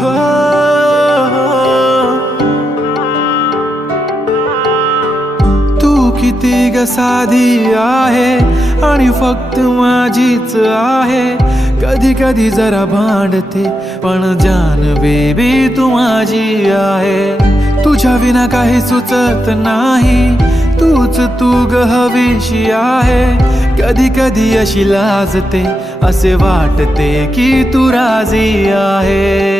हो, तू किती ग साधी आहे आणि फक्त माझीच आहे. कधी कधी जरा भांडते पण जान बेबी तू माझी आहे. तुझ्या विना काही सुचत नाही, तूच तू ग हवीशी आहे. कधी कधी अशी लाजते, असे वाटते की तू राजी आहे.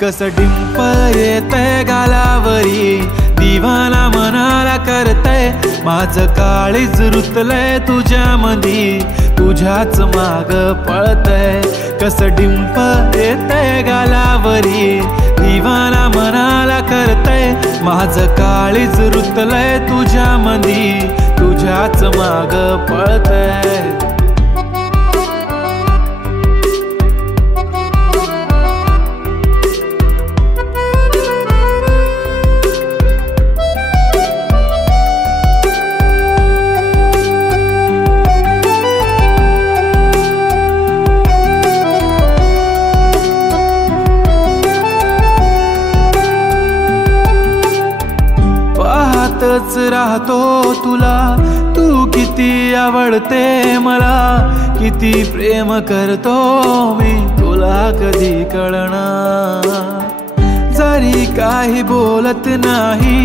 कस डिंपल येतय गालावरी, दिवाना मनाला करतय. माझं काळीज रुतलंय तुझ्यामधी, तुझ्याच माग पळतय. कस डिंपल येतय गालावरी, दिवाना मनाला करतय. माझं काळीज रुतलंय तुझ्यामधी, तुझ्याच माग पळतय. पाहतच राहतो तुला, तू किती आवडते मला. किती प्रेम करतो मी तुला कधी कळणार. जरी काही बोलत नाही,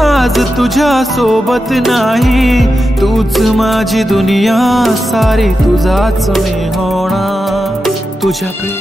आज तुझ्या सोबत नाही. तूच माझी दुनिया सारी, तुझाच मी होणार. तुझ्या प्रेम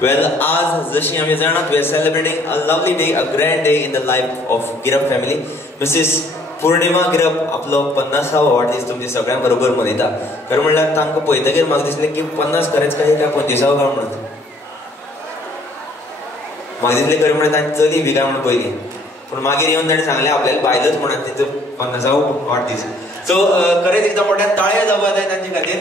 Well, आज जशी आम्ही जाणात, we are celebrating a lovely day, a grand day in the life of Girap family. Mrs. पूर्णिमा गिरप आपलो 50वा वाढदिवस तुमच्या सगळ्यां बरोबर मनयता. खरें म्हणल्यार तांकां पळयतकीर म्हाका दिसलें की 50 खरेंच काय 25वा गांव म्हणून. म्हाका दिसलें खरें म्हणल्यार तांची चली बी काय म्हणून पयली, पूण मागीर येवन ताणें सांगलें आपल्याला बायलच म्हणून तिचो 50वा वाढदिवस. सो खरेंच एकदां मोठ्यान ताळयो जावपाक जाय तांचे खातीर.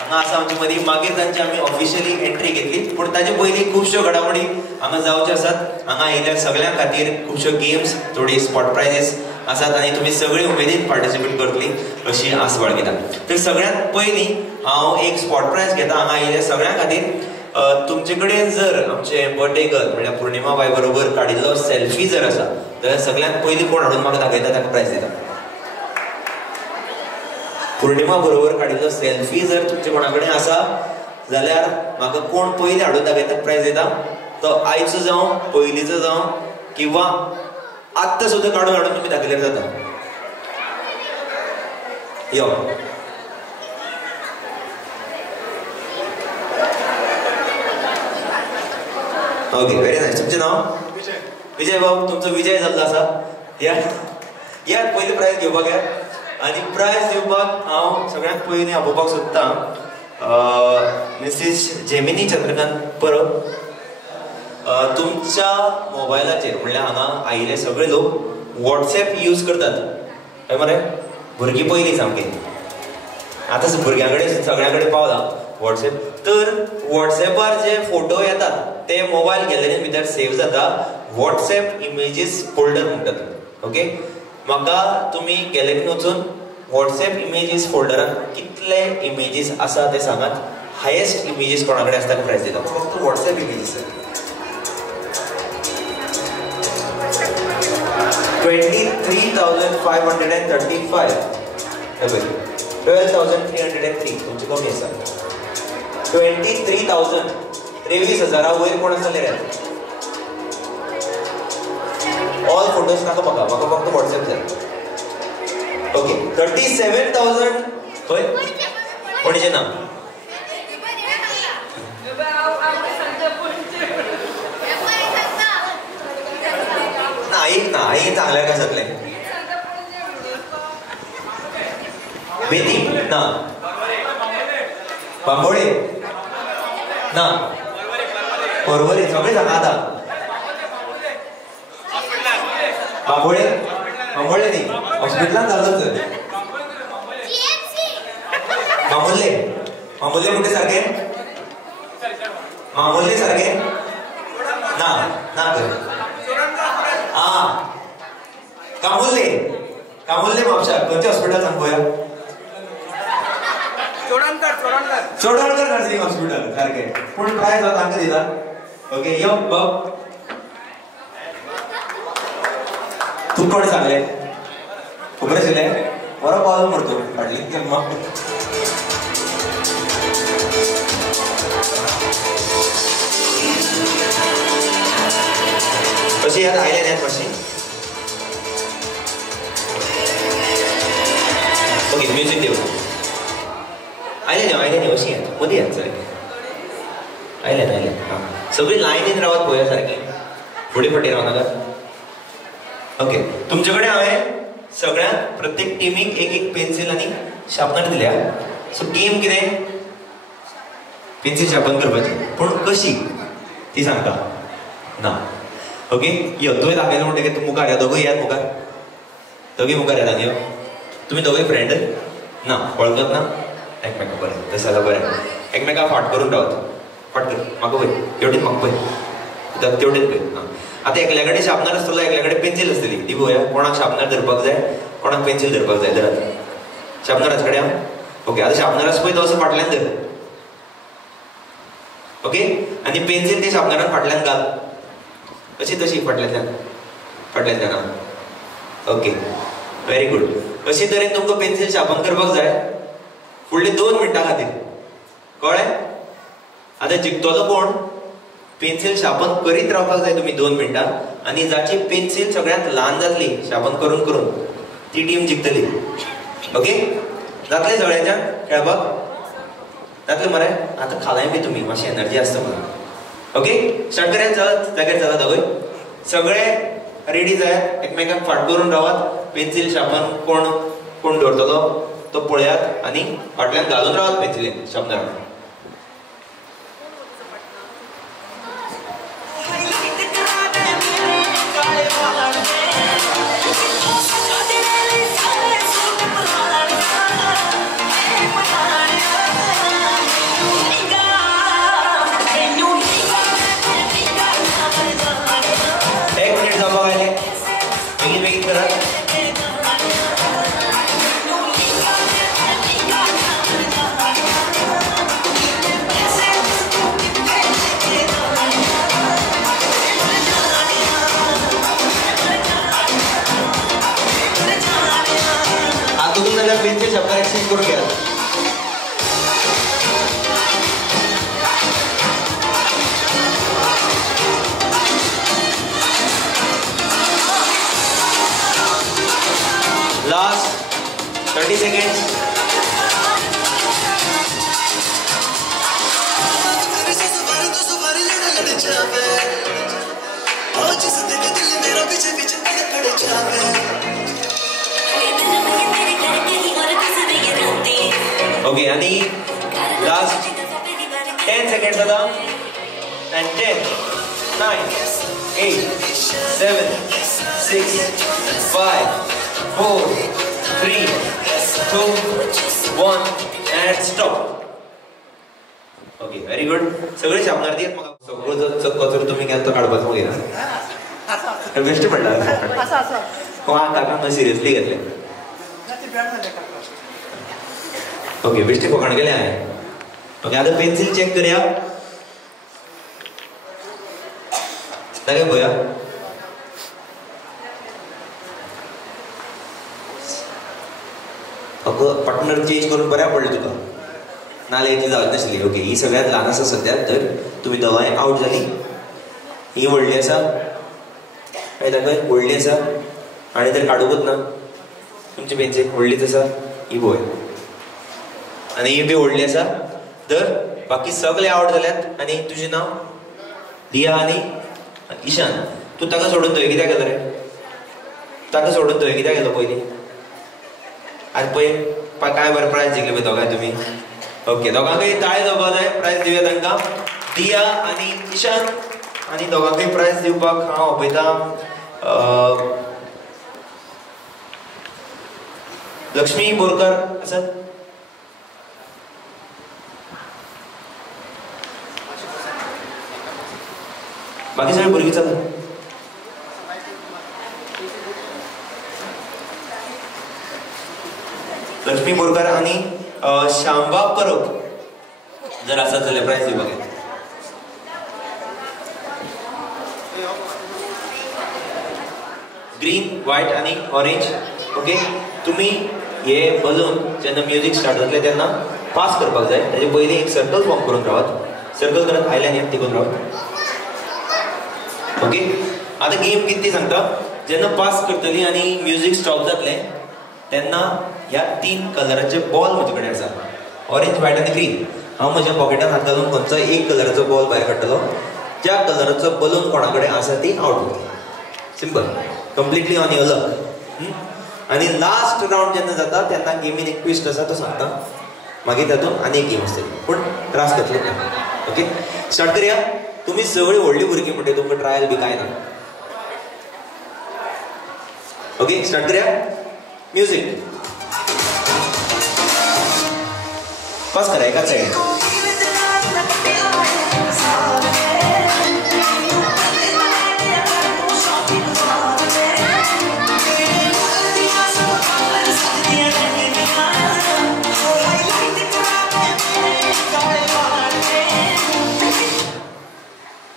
हांगा आसा आमचे मदीं. मागीर तांची आमी ऑफिशियली एंट्री घेतली, पूण ताचे पयलीं खुबश्यो घडामोडी हांगा जावच्यो आसात. हांगा आयिल्ल्या सगळ्यां खातीर खुबश्यो गेम्स, थोडी स्पॉट प्रायजीस आसात आनी तुमी सगळीं उमेदीन पार्टिसिपेट करतली अशी आस बाळगिता. तर सगळ्यांत पयलीं हांव एक स्पॉट प्रायज घेता हांगा आयिल्ल्या सगळ्यां खातीर. तुमचे कडेन जर आमचे बर्थडे गर्ल म्हणल्यार पूर्णिमा बाय बरोबर काडिल्लो सेल्फी जर आसा जाल्यार सगळ्यांत पयलीं कोण हाडून म्हाका दाखयता ताका प्रायज दिता. पूर्णिमा बरोबर काडिल्लो सेल्फी जर तुमचे कोणा कडेन आसा जाल्यार म्हाका कोण पयलीं हाडून दाखयता प्रायज दिता. तो आयचो जावं, पयलींचो जावं, किंवा आत्ता सुद्धा काढून हाडून तुम्ही दाखयल्यार जाता. यो ओके, व्हेरी नायस. तुमचें नांव? विजय बाब. तुमचो विजय जाल्लो आसा. या पयलीं प्रायज घेवपाक या. आनी प्रायज दिवपाक हांव सगळ्यांत पयलीं आपोवपाक सोदतां मिसीस जेमिनी चंद्रकांत परब. तुमच्या मोबायलाचेर म्हणल्यार हांगा आयिल्ले सगळे लोक व्हॉट्सएप यूज करतात हय मरे. भुरगीं पयलीं सामके. आतां भुरग्यां कडेन सगळ्यां कडेन पावला व्हॉट्सएप. तर व्हॉट्सएपार जे फोटो येतात ते मोबायल गॅलरीन भितर सेव जाता. व्हॉट्सएप इमेजीस फोल्डर म्हणटात. ओके, म्हाका तुमी गॅलरीन वचून व्हॉट्सएप इमेजीस फोल्डरान कितले इमेजीस आसा ते सांगात. हायेस्ट इमेजीस कोणा कडेन आसता प्रायज दिता. फक्त व्हॉट्सएप इमेजीस 23,535. 12,303. तुमची कमी आसा. 23,000. 23,000 वयर कोण आसले रे. ऑल फोटोज नाका म्हाका फक्त व्हॉट्सएप जाय. ओके, 37,000. खंय कोणीचें नाम? ना आई चांगल्या काय जातले. बेती ना. बांबोळे ना. परवरी सगळे सांगा आता. बांबोळे न्ही, हॉस्पिटलान जाल्लोच. मामुल्ले कुठे सारखे? मामुल्ले सारखे ना ना कर. कामुल्ले म्हापशां खंयचें हॉस्पिटल सांग पळोवया. चोडणकर नर्सिंग हॉस्पिटल सारखे. पूण प्रायज हांव तांकां दिता. ओके, यो बाब. तू कोण सांगले? खबर आशिल्लें? बरो पावलो मरतो फाटली केन्ना. कशी याद आयले नात मातशी. ओके, म्युझिक देऊ. आयले न्ही अशी येत मदीं येत सारकी. आयले हां, सगळी लायनीन रावत पळोवया सारकी. फुडें फाटीं रावनाका. ओके, तुमचे कडेन हांवें सगळ्यांक प्रत्येक टिमीक एक पेन्सिल आनी शार्पनर दिल्या. सो गेम कितें? पेन्सिल शार्पन करपाची. पूण कशी ती सांगता ना. ओके, यो तुवें दाखयलें म्हणटकीर तूं मुखार या. दोगूय यात मुखार. दोगूय मुखार येता न्ही. तुमी दोगूय फ्रेंड ना, वळखत ना एकमेका. बरें, तशें जाल्यार बरें. एकमेका फाट करून रावत. फाट कर म्हाका पळय. तेवटेन म्हाका पळय. तेवटेन पळय. हां, आतां एकल्या कडेन शार्पनर आसतलो, एकल्या कडेन पेन्सिल आसतली. ती पळोवया कोणाक शार्पनर धरपाक जाय, कोणाक पेन्सिल धरपाक जाय. धरात शार्पनराचे कडेन. ओके, आतां शार्पनर आसा पळय तो असो फाटल्यान धर. ओके, आनी पेन्सिल ती शार्पनरान फाटल्यान घाल. अशी तशी फाटल्यान. Okay, very good. अशे तरेन तुमकां पेन्सिल शार्पन करपाक जाय फुडले 2 मिनटां खातीर. कळ्ळें? आतां जिखतलो कोण? पेन्सिल शार्पन करीत रावपाक जाय तुमी 2 मिनटां. आनी जाची पेन्सिल सगळ्यांत ल्हान जातली शार्पन करून ती टीम जिखतली. ओके, जातलें सगळ्यांच्यान खेळपाक? जातलें मरे. आतां खालाय बी तुमी, मातशी एनर्जी आसता म्हणून. ओके स्टार्ट करूया. चलत जाग्यार चला दोगूय. सगळे रेडी जायात. एकमेकांक फाट करून रावात. पेन्सिल शार्पन कोण दवरतलो तो पळयात आनी फाटल्यान घालून रावात पेन्सिलीन शार्पनर. पेन्सिल शार्पनर एक्सचेंज करून घ्या. Last 30 seconds. ओके आणि लास्ट 10 seconds आता. and 10 9 8 7 6 5 4 3 2 1 and stop. Okay very good. सगळे शार्पनर दियत म्हाका. सगळो कचरो तुमी केला तो काडपाचो मागीर बेश्ट म्हणटा. काका सिरियसली घेतले. ओके बेश्टे फकाण केले हांवें. ओके आतां पेन्सिल चेक करया. दाखय पळया. पार्टनर चेंज करून बऱ्या पडलें तुका. नाल्यार इतली जावची नाशिल्ली. ओके ही सगळ्यात ल्हान आसा सद्याक. तर तुमी दोगांय आउट जाली. ही व्हडली आसा. दाखय व्हडली आसा आनी तर काडूंकूच ना. तुमची पेन्सिल व्हडलीच आसा. ही पळय आनी ही बी व्हडली आसा. तर बाकी सगळे आउट जाल्यात. आनी तुजें नांव दिया आनी ईशान. तूं ताका सोडून थंय कित्याक गेलो रे? ताका सोडून थंय कित्याक गेलो पयलीं? आनी पळय काय बरें प्रायज जिखले पळय दोगांय तुमी. ओके दोगांकय ताळे जावपा जाय. प्रायज दिवया तांकां. दिया आनी ईशान. आनी दोगांकय प्रायज दिवपाक हांव आपयतां लक्ष्मी बोरकर आसात. बाकी सगळे भुरगीं चला. लक्ष्मी बोरकर आनी शांबा परब जर आसत जाल्यार प्रायज दिवपाक येता. ग्रीन व्हाईट आनी ऑरेंज. ओके तुमी हे बलून जेन्ना म्युजीक स्टार्ट जातले तेन्ना पास करपाक जाय. ताचे पयलीं एक सर्कल फॉर्म करून रावात. सर्कल करत आयल्यान एक तिगून रावात. ओके आतां गेम कितें ती सांगता. जेन्ना पास करतली आनी म्युजीक स्टॉप जातलें तेन्ना ह्या 3 कलराचे बॉल म्हजे कडेन आसा. ऑरेंज व्हाईट आनी ग्रीन. हांव म्हज्या पॉकेटान हात घालून खंयचो एक कलराचो बॉल भायर काडटलो. ज्या कलराचो बलून कोणा कडेन आसा ती आउट जातली. Simple. Completely on your luck. आनी लास्ट राउंड जेन्ना जाता तेन्ना गेमीन एक ट्विस्ट आसा तो सांगता. मागीर तातूंत आनी एक गेम आसतली पूण त्रास जातले ना. ओके स्टार्ट करया. तुमी सगळीं व्हडली भुरगीं म्हणटा तुमकां ट्रायल बी कांय ना. ओके स्टार्ट करया. म्युजीक पास करा एकाच सायडीन.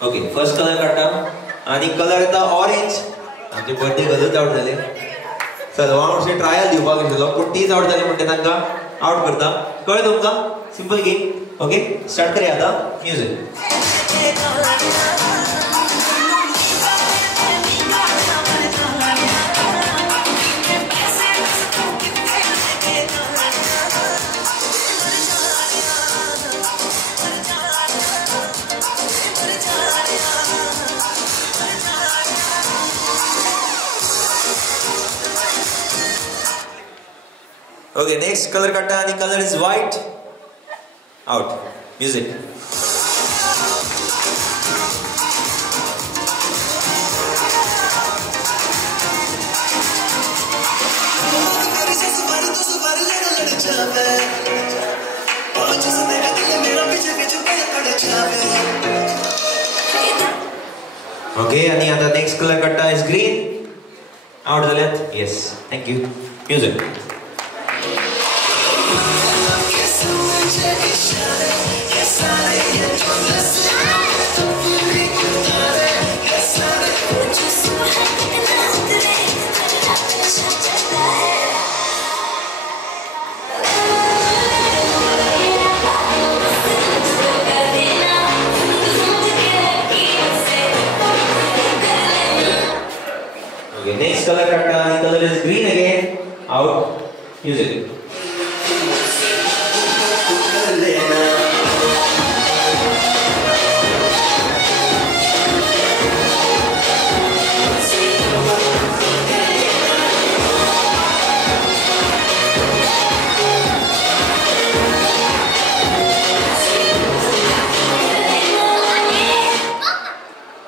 ओके फर्स्ट कलर काडटा आनी कलर येता ऑरेंज. आमचे बर्थडे गर्लूच आउट जाले. चल हांव अशें ट्रायल दिवपाक घेतलो पूण तीच आउट जाली म्हणटा तांकां आउट करता. कळ्ळें तुमकां? Simple game. ओके स्टार्ट करया आतां. Music. Okay, next color katta and the color is white. Out. Music. Okay, and the next color katta is green. Out the length. Yes. Thank you. Music. Okay, next color katta, the color is green again. Out. Music.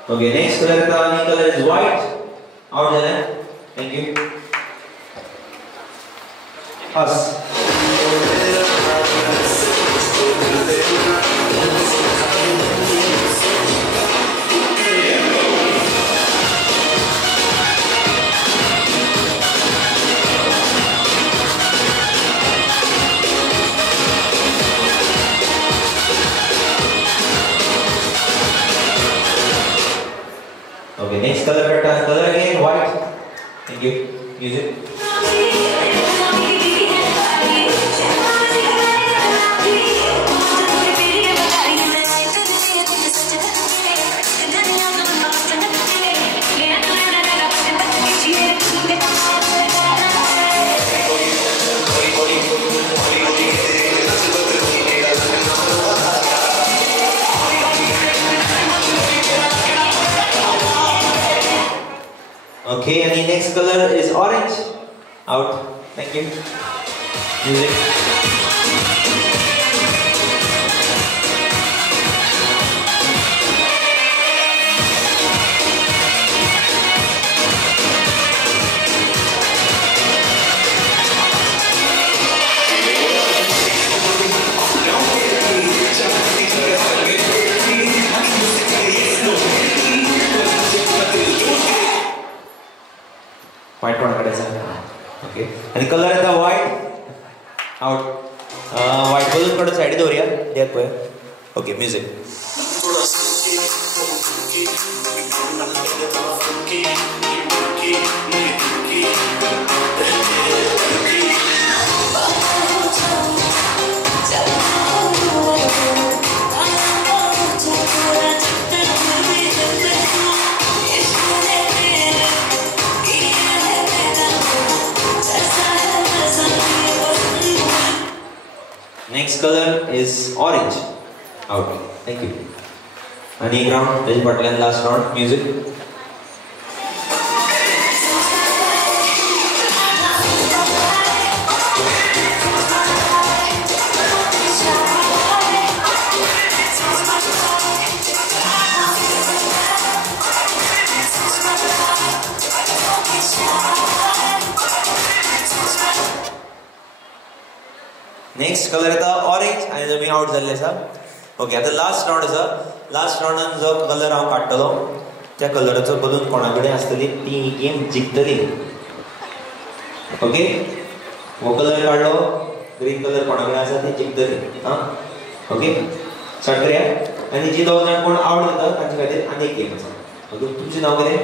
Okay, next color katta, the color is white. Out the left. Thank you. Us. Okay, next color pattern, color again, white. Thank you. Music. Okay, and the next color is orange. Out. Thank you. Music. White one. Okay. And the color is the white. Out. White balloon got side over here. There. Okay. Music. Next color is orange. Out. Thank you. Any round, Rajat Patel, last round. Music. Next color is the orange and the out zalले sir. Okay, the last round is the last round and जो color हम काटलो त्या कलरचो balloon कोणाकडे असतली ती game जिंकतली. Okay, वो colour काढलो green colour कोणाकडे आसा ती जिंकतली. हां, ओके, स्टार्ट करूया. आणि जी दोन जण कोण आवड देतात त्यांच्या खातीर आनी एक गेम आसा. ओके, तुमचे नाव कितें?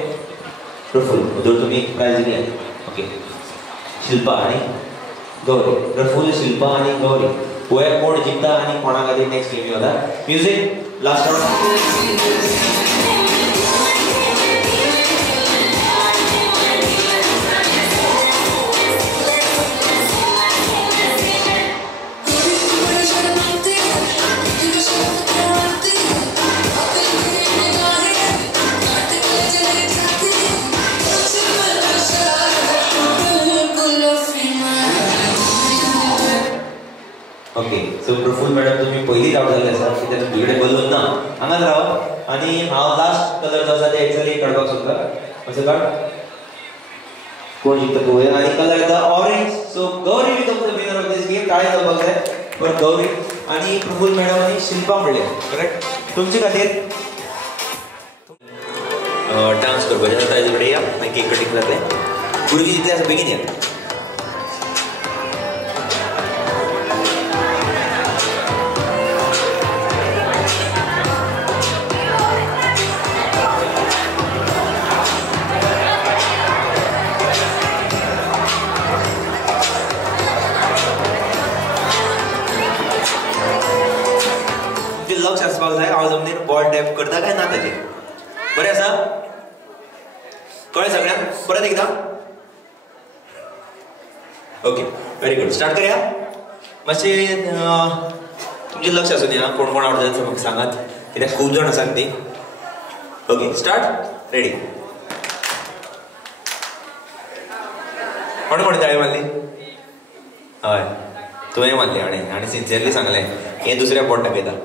प्रफुल्ल. जर तुम्ही एक प्राइज दिली. ओके, शिल्पा आणि गौरी. प्रफुल्ल, शिल्पा आणि गौरी. पोया कोण जिंकता आणि कोणा खातीर नेक्स्ट गेम येता. Music. Last round. Okay so Praful madam तुम्ही पहिलीच आउट झाले आसा कित्याक तुमचे कडेन बलून ना हांगाच राव आनी हांव लास्ट कलर जो आसा ते एक्चुअली काडपाक सोदता मातसो काड कोण जिखता पळोवया आनी कलर येता orange so Gauri becomes the winner of this game ताळे जावपाक जाय फॉर गौरी आनी प्रफुल्ल मॅडम आनी शिल्पा म्हणले करेक्ट तुमचे खातीर डान्स करपाचें आसा ताजे कडेन या मागीर केक कटींग जातलें भुरगीं जितले आसा बेगीन या लक्ष आसपाक जाय हांव जमनीर बॉल टॅप करता काय ना ताजेर बरें आसा कळ्ळें सगळ्यांक परत एकदां ओके व्हेरी गुड स्टार्ट करया मातशें तुमचें लक्ष आसूं न्ही कोण कोण आवडटा तें म्हाका सांगात कित्याक खूब जाण आसात ती ओके स्टार्ट रेडी कोण कोणी ताळी मारली हय तुवें मारली आनी सिन्सियरली सांगलें हें दुसऱ्या बोट दाखयता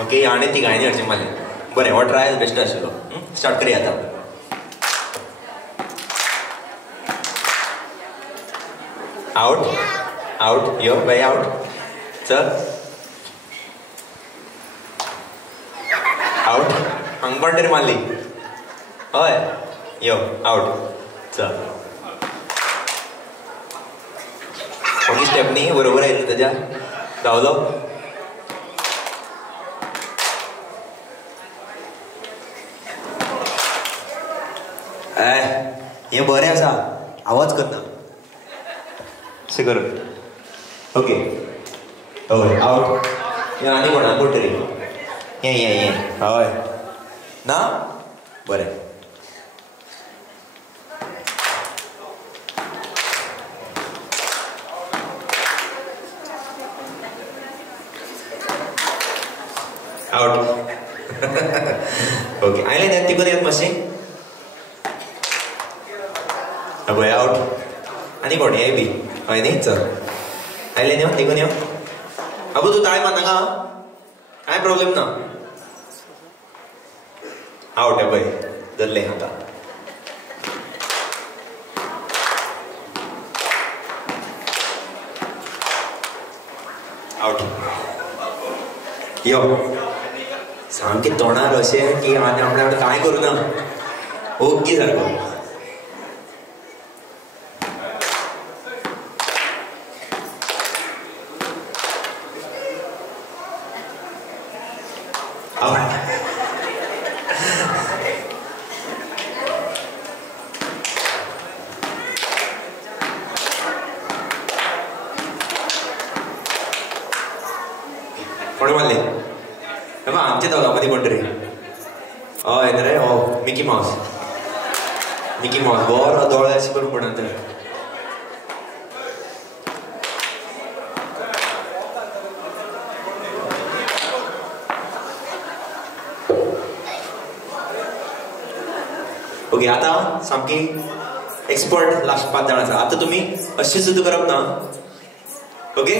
ओके आनी ती गायनी हाडची मारली बरें हो ट्रायल बेस्ट आशिल्लो स्टार्ट करूया आतां आउट आउट यो बाय आउट चल आउट हांगा कोण तरी मारली हय यो आउट चल ओके स्टेप न्ही बरोबर आयिल्लो तेज्या धांवलो हें बरें आसा आवाज करना अशें कर ओके हय आउट हें आनी कोणा कोण तरी हें हय ना बरें आउट ओके आयलें तें तिकून येत मातशें अबय आउट आनी कोण हे बी हय न्ही चल आयलें न्ही तिकून यो आबू तूं ताळी मार नाका कांय प्रॉब्लेम ना आउट अबय धरलें आतां आउट यो सामकें तोंडार अशें की आनी आपणें कांय करूं ना ओग्गी सारको कोण मारली आमचे दोगां कोण तरी हय रे हो मिकी माउस बरो दोळे अशें करून पडना तर ओके आतां सामकी एक्सपर्ट लास्ट 5 जाण आसा आतां तुमी अशी सुद्दां करप ना ओके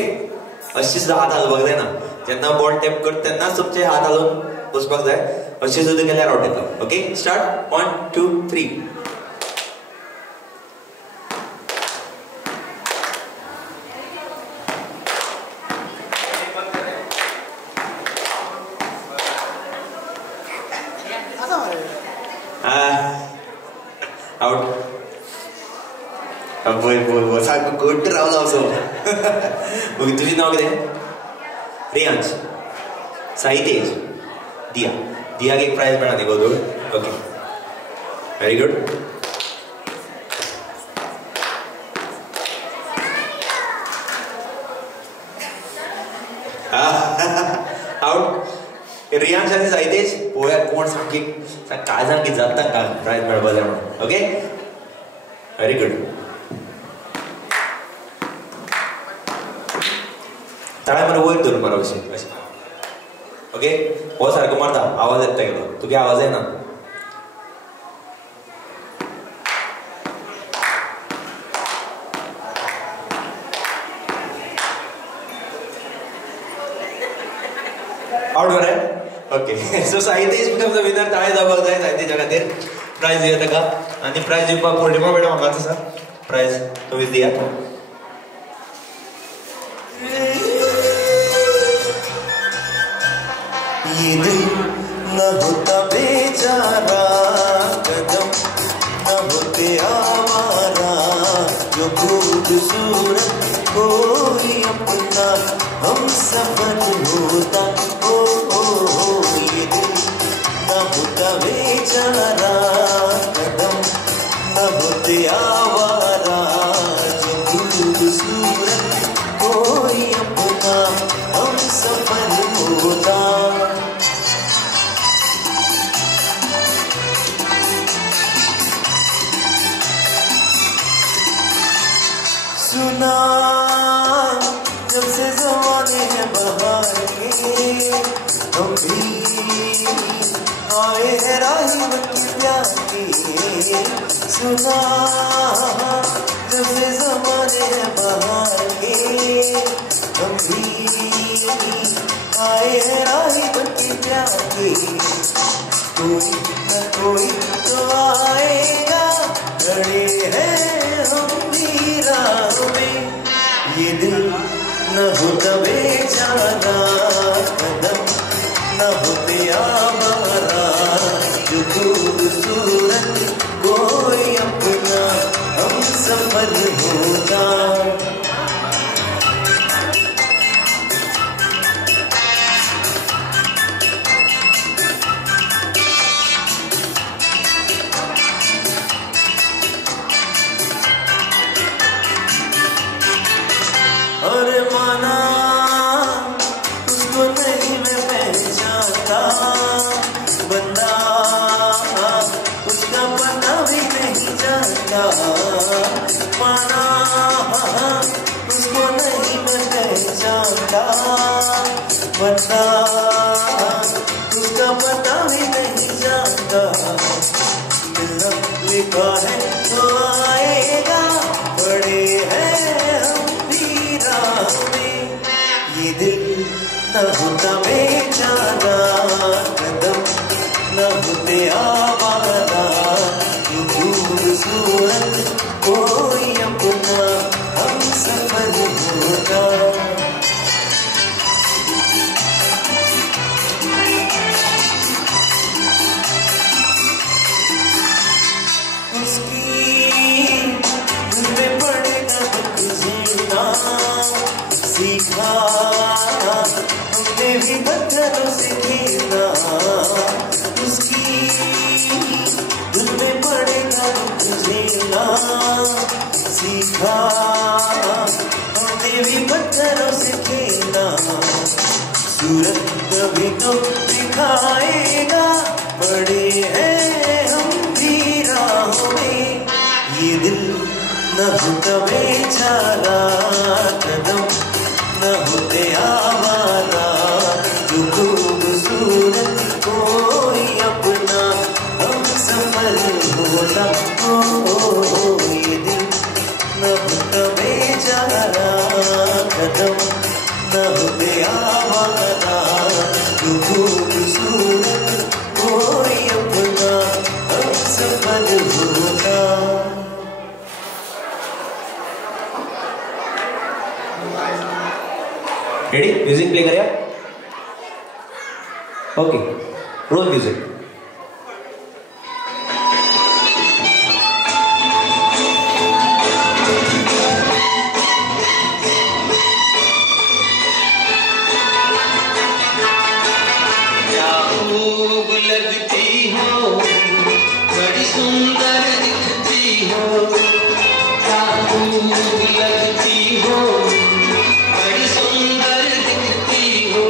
अशी सुद्दां हात हलपाक जायना जेन्ना बॉल टॅप करता तेन्नाच तुमचे हात हालून बसपाक जाय अशी सुद्दां केल्यार आउट येता ओके स्टार्ट 1 2 3 आउट बोल सारको घट्ट रावलो असो ओके तुझें नांव कितें रियांश साहितेश दियाक एक प्राइज मेळ्ळा न्ही go okay very good out Riyansh आनी साहितेश पळोवया कोण सामकी काळजान कितें जाता तांकां प्राइज मेळपा जाय म्हणून ओके व्हेरी गुड ताळे मरे वयर धरून मारप अशें ओके हो सारको मारता आवाज येता तेगेलो तुगे आवाज येना आउट बरें okay so Sahitesh becomes the winner ताळे जावपाक जाय साहितेशा खातीर प्रायज दिया ताका आनी प्रायज दिवपाक पूर्णिमा मॅडम हांगाच आसा प्रायज तुमीच दिया ये दिल न होता बेचारा कदम न होते आवारा जो खूबसूरत कोई अपना हम सफर होता ओ ये दिल न होता बेचारा कदम न होते आवारा जो खूबसूरत कोई अपना हम सफर होता सुना जब से ज़माने हैं बहार के हम भी आए हैं राही बच्चे प्यार के सुना जब से ज़माने हैं बहार के हम भी आए हैं राही बच्चे प्यार के कोई न कोई तो आएगा खड़े हैं हम भी राह में ये दिल न होता बेचारा कदम न होते आवारा जो खूबसूरत कोई अपना हम सफल होता और माना उसको नहीं मैं पहचानता बंदा उसका पता भी नहीं जानता माना उसको नहीं मैं पहचानता बंदा उसका पता भी नहीं जानता मिलना लिखा है तो आएगा बड़े हैं ये दिल न होता बेचारा कदम न होते आवारा खूबसूरत कोई अपना हम सफल होता उसकी दिल में पड़ेगा दुख जीना सीखा हमने भी पत्थरों से खेला उसकी दिल में पड़ेगा दुख झेला सीखा हमने भी पत्थरों से खेला सूरत कभी तो दिखाएगा बड़े हैं हम भी राहों में ये दिल न होता बेचारा कदम न होते आवारा जो खूबसूरत कोई अपना हम सफल होता ये दिल न होता बेचारा कदम न होते आवारा जो खूबसूरत कोई अपना हम सफल होता रेडी म्यूजिक प्ले करूया ओके रोल म्यूजिक लगती हो बड़ी सुंदर दिखती हो क्या खूब लगती हो बड़ी सुंदर दिखती हो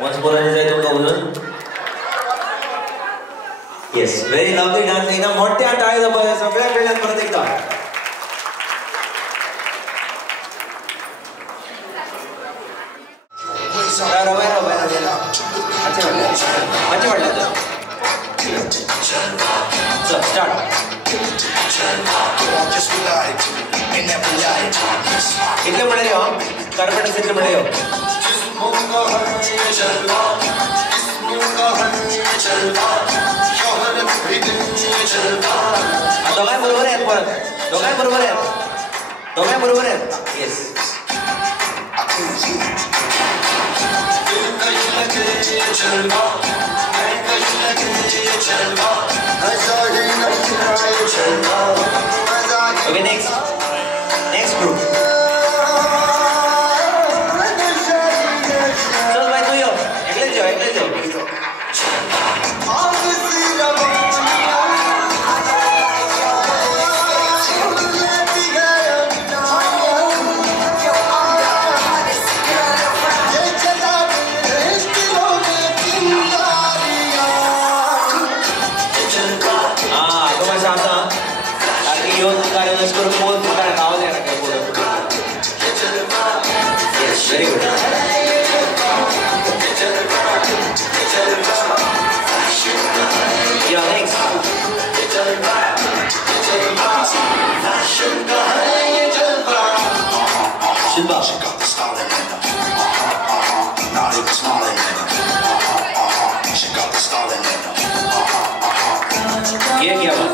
Once more, yes, very lovely dance. एकदम मोठ्या टाळ्या वाजवा सगळ्या पिढ्यांना परत एकदा. अच्छे वाटलं. चल स्टार्ट. इतले म्हणाले हो कार्पेट इतले म्हणाले हो. दोघांय बरोबर आहेत परत. दोघांय बरोबर आहेत. दोघांय बरोबर आहेत. येस. Okay, next group. चल भाई तू यो. एकले जाओ. Very good. Yeah, thanks. Shilpa. She got the style in it. Not even smiling in it. She got the style in it. Yeah, man.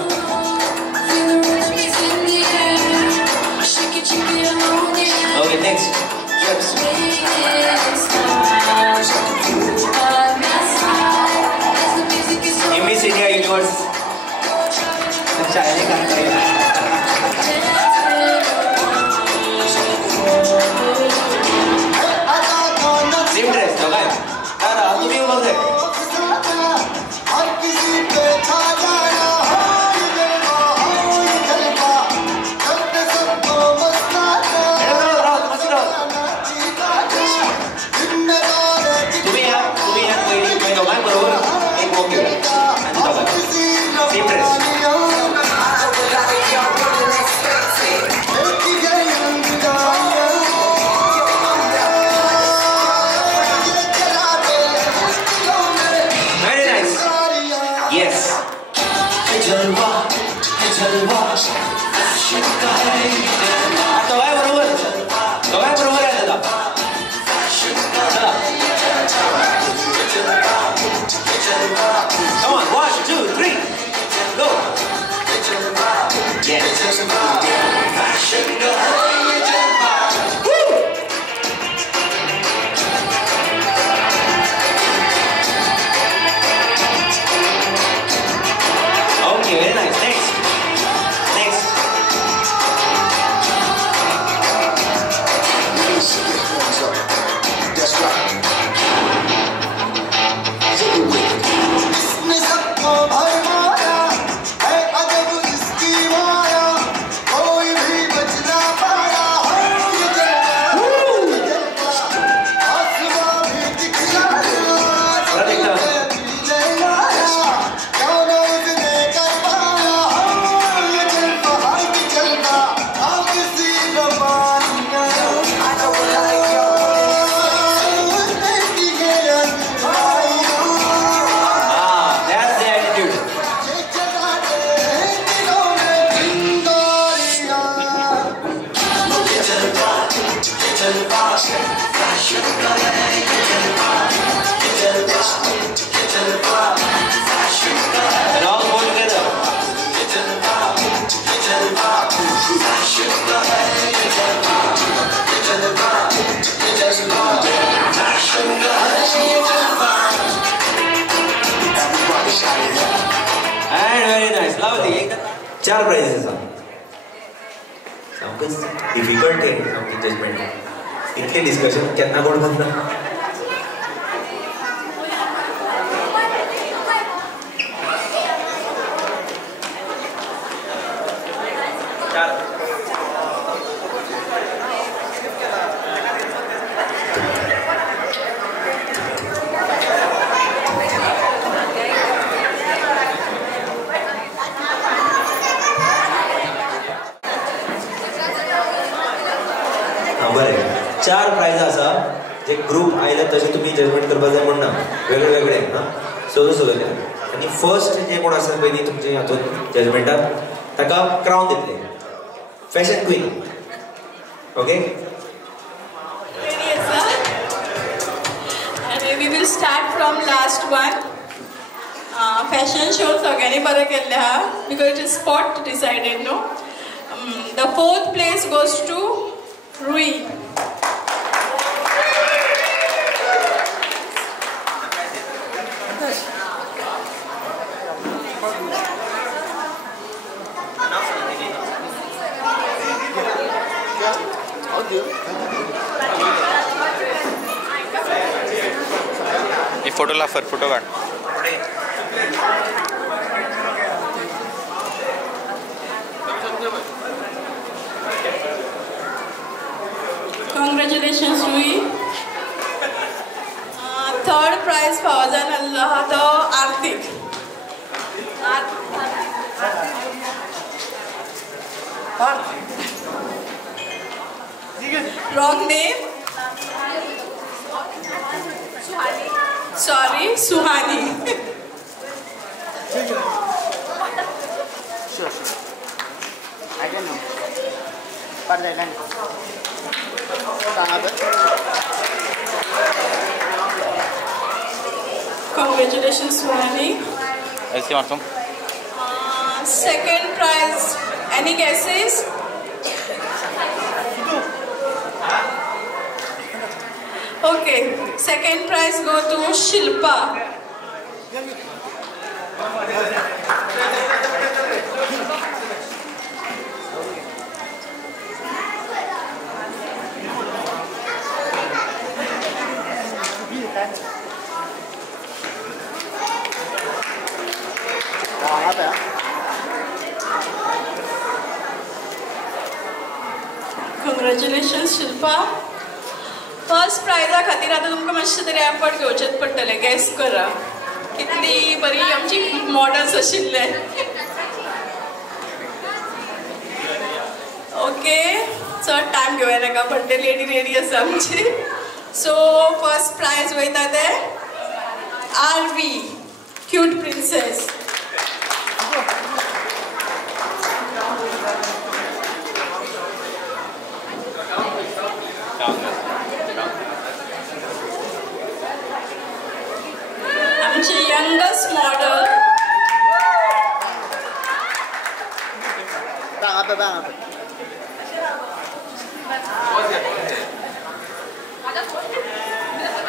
steps. Miss India Universe. Same dress, okay? Dada, तुम्ही उभं आहे. Come on, 1, 2, 3, go. Okay, very nice. Next. That's right. चार prices difficult आहे judgement इतके discussion केन्ना कोण करता चार प्राइज आसा जे ग्रुप आयले तसे तुम्ही जजमेंट करपा जाय म्हणना वेगळे वेगळे हां सगळे आणि फर्स्ट जे कोण आसा पयली तुमचे हातून जजमेंटात ताका क्राउन दितले फॅशन क्वीन ओके आणि we will start from last one fashion show सगळ्यांनी बरें केल्ले आहा because it is spot decided no the 4th place goes to Rui. Photo ला फोटो काढ Congratulations, Rui. Third prize Fawzan Allah to Artik. Wrong name. Suhani. Sorry, Suhani. Sure. I don't know. Congratulations, Suhani. ऐसे मारता हूँ. Second prize. Any guesses? Okay, second prize go to Shilpa. Congratulations Shilpa. First प्राइजा खातीर आतां तुमकां मातशें तरी effort घेवचेच पडटले. गॅस करा कितली बरी आमची मॉडल्स आशिल्ले. ओके चड टायम घेवया नाका बड्डे लेडी रेडी आसा आमची. सो फर्स्ट प्राइज वयता ते आरवी क्यूट प्रिन्सेस. आमची youngest model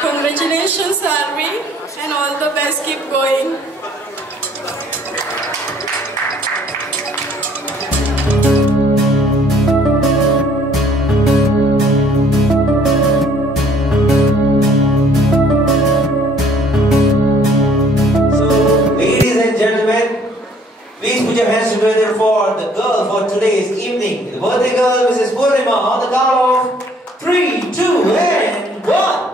Congratulations Arvi and all the best, keep going. Please put your hands together for the girl for today's evening. The birthday girl, Mrs. Purnima, on the count of 3, 2, and 1.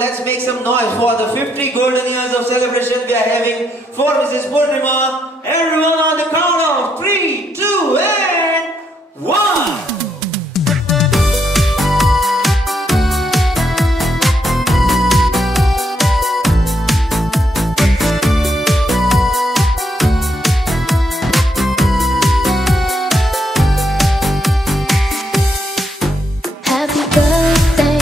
Let's make some noise for the 50 golden years of celebration we are having for Mrs. Purnima. Everyone on the count of 3, 2, and 1. Happy birthday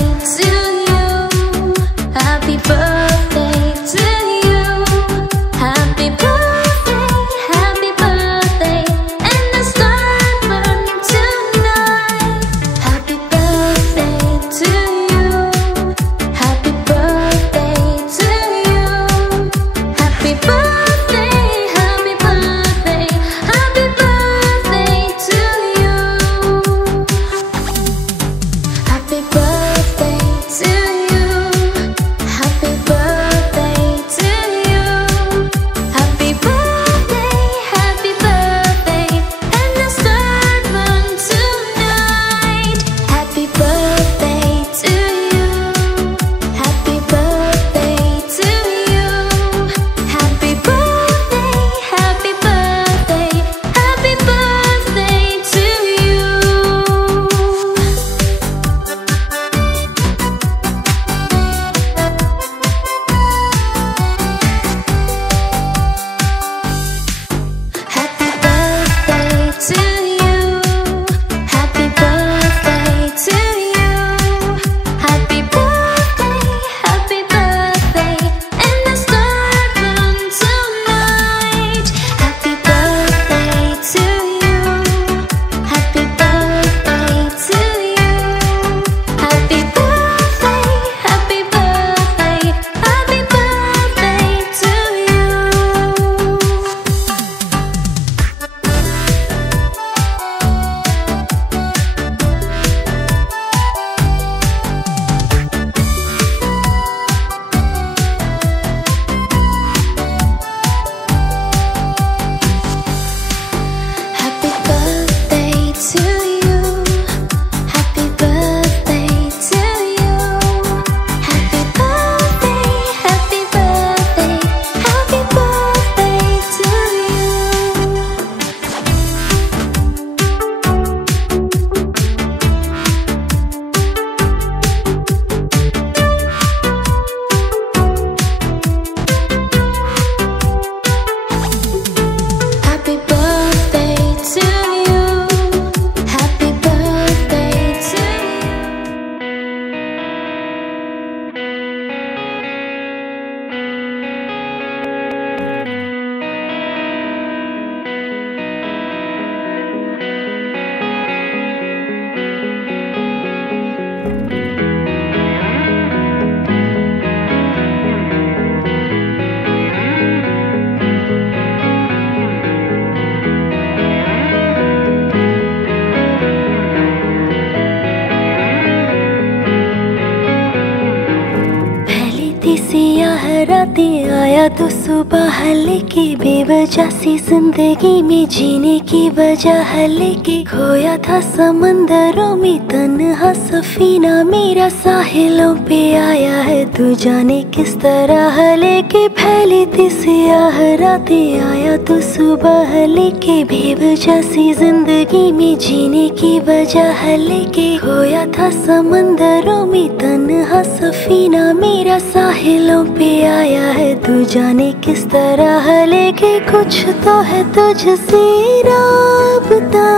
थी सियाह रातें, आया तो सुबह लेके बेवजह सी जिंदगी में जीने की वजह लेके। खोया था समंदरों में तन्हा सफीना मेरा, साहिलों पे आया है तू जाने किस तरह लेके। फैली थी सियाह रातें, आया तो सुबह लेके बेवजह सी जिंदगी में जीने की वजह लेके। खोया था समंदरों में तन्हा सफीना मेरा, साहिलों पे आया है तू जाने किस तरह लेके। कुछ तो है तुझसे राबता,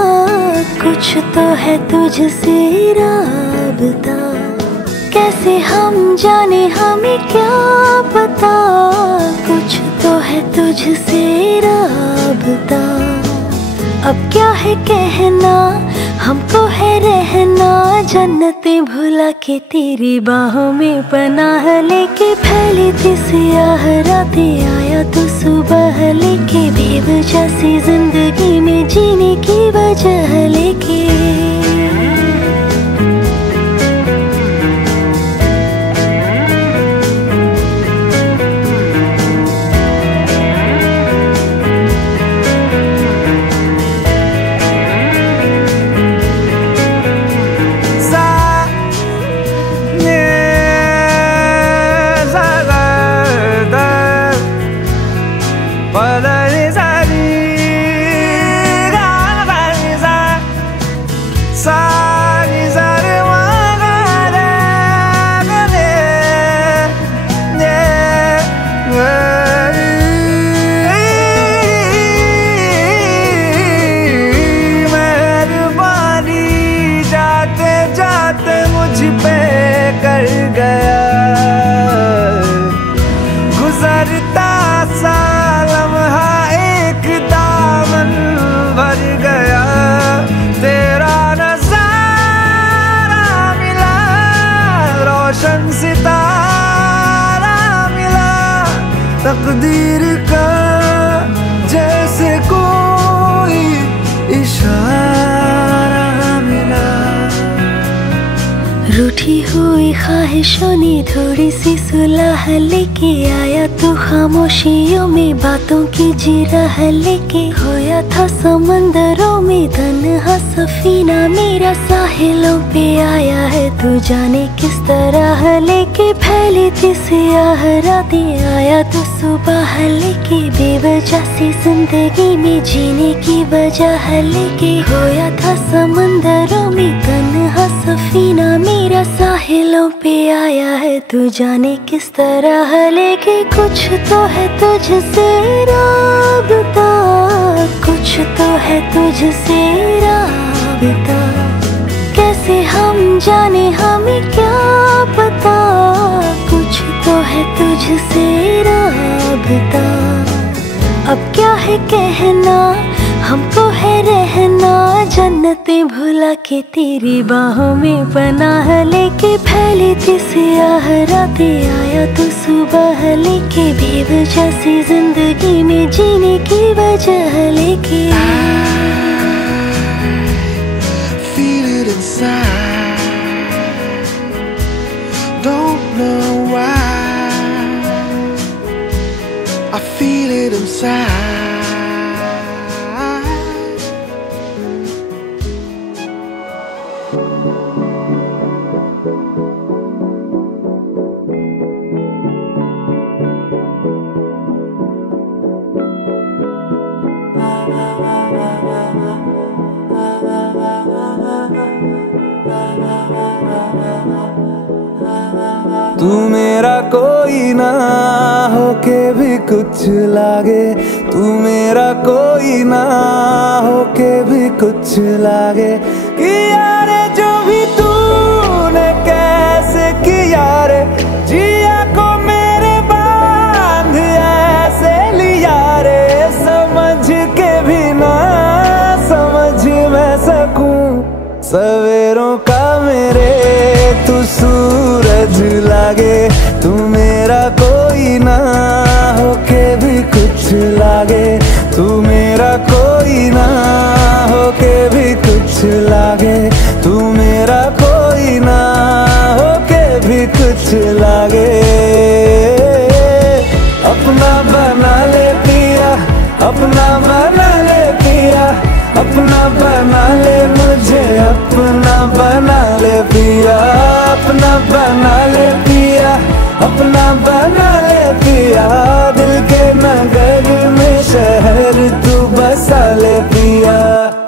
कुछ तो है तुझसे राबता, कैसे हम जाने हमें क्या पता। कुछ तो है तुझसे राबता, अब क्या है कहना, हमको है रहना जन्नतें भुला के तेरी बाहों में पनाह लेके। फैली थी सियाह रातें, आया तो सुबह लेके बेवजह सी जिंदगी में जीने की वजह लेके। गुजरता सा लम्हा एक दामन भर गया, तेरा नजारा मिला, रोशन सितारा मिला। तकदीर का जैसे कोई इशारा मिला। रूठी हुई ख्वाहिशों ने थोड़ी सी सुलह लेके, आया तो खामोशियों में बातों की जिरह लेके। खोया था समंदरों में तन्हा सफीना मेरा, साहिलों पे आया है तू जाने किस तरह लेके। फैली थी सियाह रातें, आया तो सुबह लेके बेवजह सी जिंदगी में जीने की वजह लेके। खोया था समंदरों में तन्हा सफीना मेरा, साहिलों पे आया है तू जाने किस तरह लेके। कुछ तो है तुझसे राबता, कुछ तो है तुझसे राबता, कैसे हम जाने हमें क्या पता। कुछ तो है तुझसे राबता, अब क्या है कहना, हमको है रहना जन्नतें भुला के तेरी बाहों में पनाह लेके। फैली थी सियाह रातें, आया तो सुबह लेके बेवजह सी जिंदगी में जीने की वजह लेके। Feel it inside, don't know why. I feel it inside. तू मेरा कोई ना होके भी कुछ लागे, तू मेरा कोई ना होके भी कुछ लागे। किया रे जो भी तूने कैसे किया रे, जिया को मेरे बांध ऐसे लिया रे। समझ के भी ना समझ मैं सकूं, सवेरों का मेरे तू सूरज लागे। तू मेरा कोई ना होके भी कुछ लागे, तू मेरा कोई ना होके भी कुछ लागे। तू मेरा कोई ना होके भी कुछ लागे। पिया, अपना बना ले पिया, अपना बना ले पिया, दिल के नगर में शहर तू बसा ले पिया।